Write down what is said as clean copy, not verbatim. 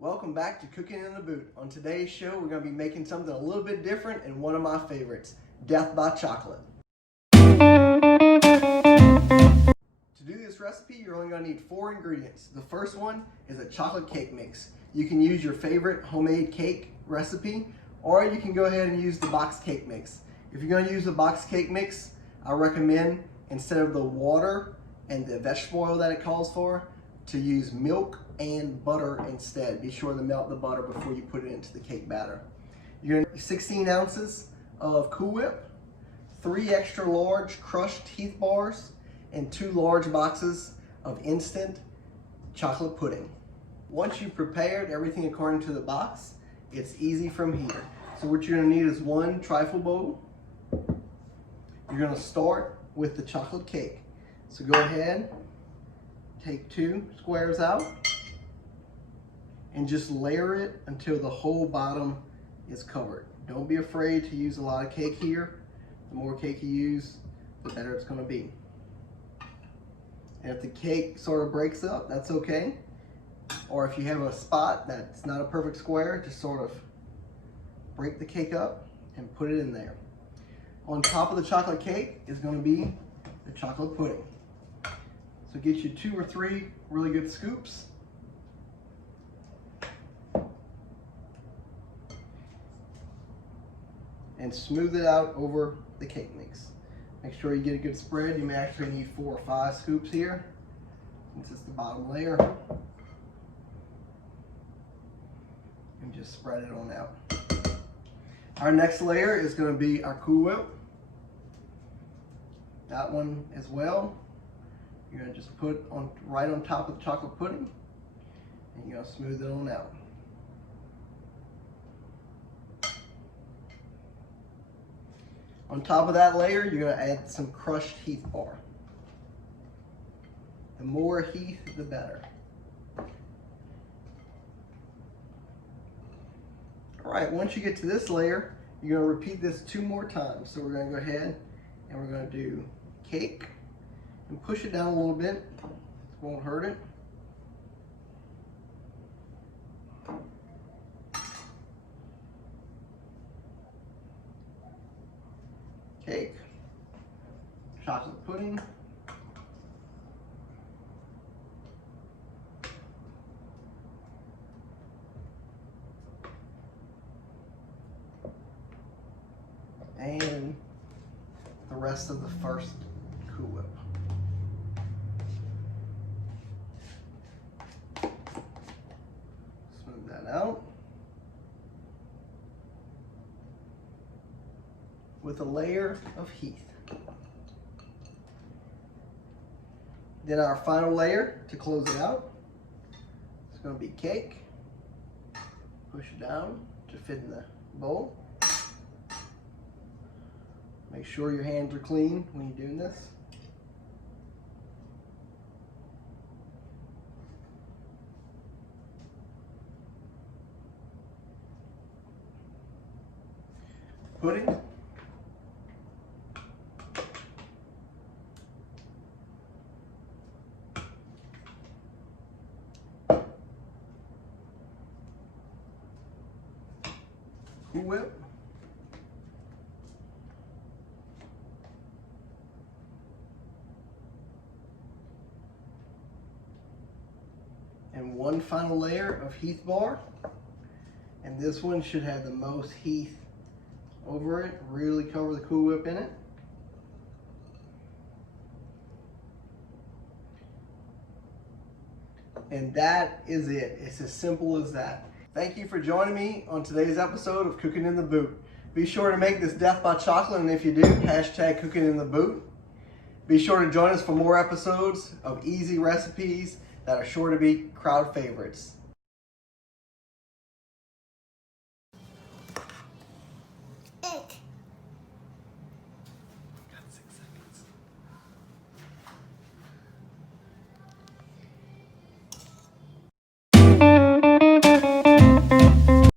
Welcome back to Cooking in the Boot. On today's show, we're going to be making something a little bit different and one of my favorites, death by chocolate. To do this recipe, you're only going to need 4 ingredients. The first one is a chocolate cake mix. You can use your favorite homemade cake recipe, or you can go ahead and use the box cake mix. If you're going to use the box cake mix, I recommend, instead of the water and the vegetable oil that it calls for, to use milk and butter instead. Be sure to melt the butter before you put it into the cake batter. You're going to need 16 ounces of Cool Whip, 3 extra large crushed Heath bars, and 2 large boxes of instant chocolate pudding. Once you've prepared everything according to the box, it's easy from here. So what you're going to need is 1 trifle bowl. You're going to start with the chocolate cake. So go ahead, take 2 squares out, and just layer it until the whole bottom is covered. Don't be afraid to use a lot of cake here. The more cake you use, the better it's going to be. And if the cake sort of breaks up, that's okay. Or if you have a spot that's not a perfect square, just sort of break the cake up and put it in there. On top of the chocolate cake is going to be the chocolate pudding. So get you 2 or 3 really good scoops. And smooth it out over the cake mix. Make sure you get a good spread. You may actually need 4 or 5 scoops here, since it's the bottom layer. And just spread it on out. Our next layer is going to be our Cool Whip. That one as well. You're going to just put on right on top of the chocolate pudding, and you're going to smooth it on out. On top of that layer, you're going to add some crushed Heath bar. The more Heath, the better. All right, once you get to this layer, you're going to repeat this 2 more times. So we're going to go ahead and we're going to do cake and push it down a little bit. It won't hurt it. Cake, chocolate pudding, and the rest of the first Cool Whip. Smooth that out. With a layer of Heath. Then our final layer to close it out, it's going to be cake. Push it down to fit in the bowl. Make sure your hands are clean when you're doing this. Pudding. Cool Whip. And one final layer of Heath bar. And this one should have the most Heath over it. Really cover the Cool Whip in it. And that is it. It's as simple as that. Thank you for joining me on today's episode of Cooking in the Boot. Be sure to make this death by chocolate, and if you do, hashtag Cooking in the Boot. Be sure to join us for more episodes of easy recipes that are sure to be crowd favorites.